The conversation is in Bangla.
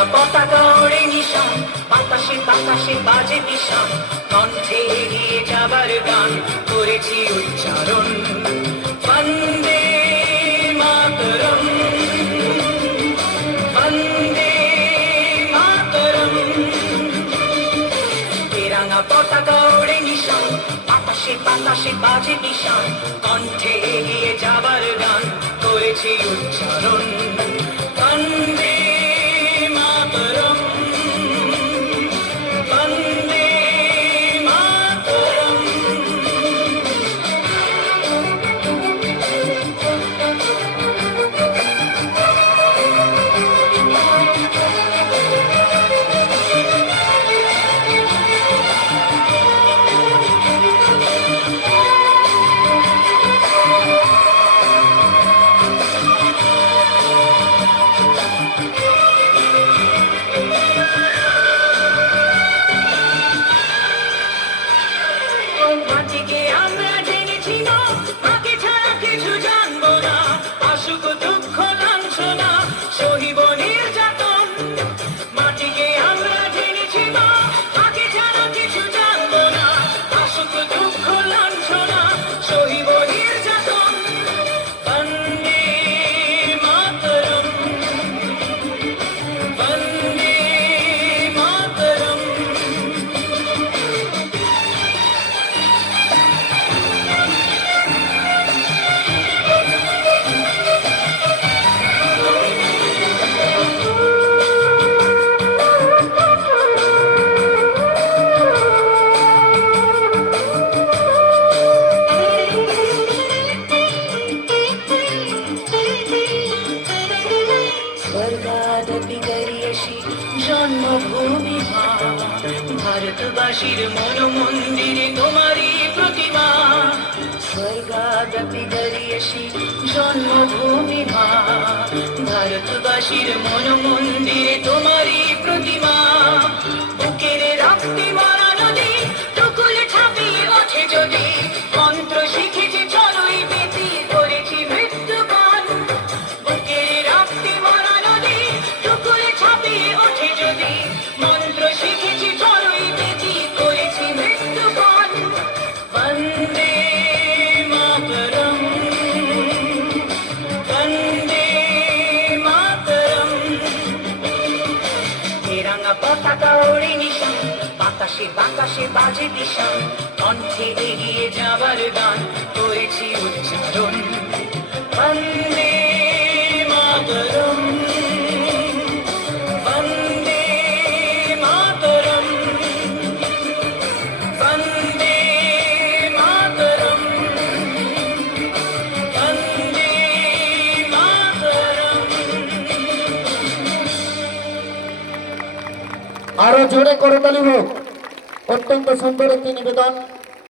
তেরাঙ্গা পতাকা ওড়ে নিশান, বাতাসে বাতাসে বাজে দিশান, কণ্ঠে এগিয়ে যাবার গান করেছি উচ্চারণ। বন্দে মাতরম, বন্দে মাতরম। তেরাঙ্গা পতাকা ওড়ে নিশান, বাতাসে বাতাসে বাজে দিশান, কণ্ঠে এগিয়ে যাবার গান করেছি উচ্চারণ। বন্দে মাতরম, বন্দে মাতরম। মাটিকে আমরা জেনেছি না, মাকে ছাড়া কিছু জানবো না, আসুক দুঃখ লাঞ্ছনা সহিব নির্যাতন। মাটিকে আমরা জেনেছি না, মাকে ছাড়া কিছু জানবো না, আসুক দুঃখ লাঞ্ছনা সহিব নির্যাতন। বন্দে মাতরম, বন্দে মাতরম। স্বর্গাদপি গরিয়সী জন্মভূমি মা, ভারতবাসীর মন মন্দিরে তোমারই প্রতিমা। স্বর্গাদপি গরিয়সী জন্মভূমি মা, ভারতবাসীর মন মন্দিরে তোমারই প্রতিমা। বুকের রক্তে মরা নদী টুকুল ছাপিয়ে ওঠে যদি, মন্ত্র শিখেছি চড়ুই বেতি করেছি মৃত্যুগান। বুকের রক্তে মরা নদী টুকুল ছাপিয়ে ওঠে যদি, মন্ত্র শিখেছি চড়ুই বেতি করেছি মৃত্যুগান। বন্দে মাতরম, বন্দে মাতরম। তেরাঙ্গা পতাকা ওড়ে নিশান, বাতাসে বাতাসে বাজে দিশান, কণ্ঠে এগিয়ে যাবার গান করেছি উচ্চারণ। বন্দে মাতরম, বন্দে মাতরম, বন্দে মাতরম, বন্দে মাতরম। আরো জোরে করতালি হোক। অত্যন্ত সুন্দর একটি নিবেদন।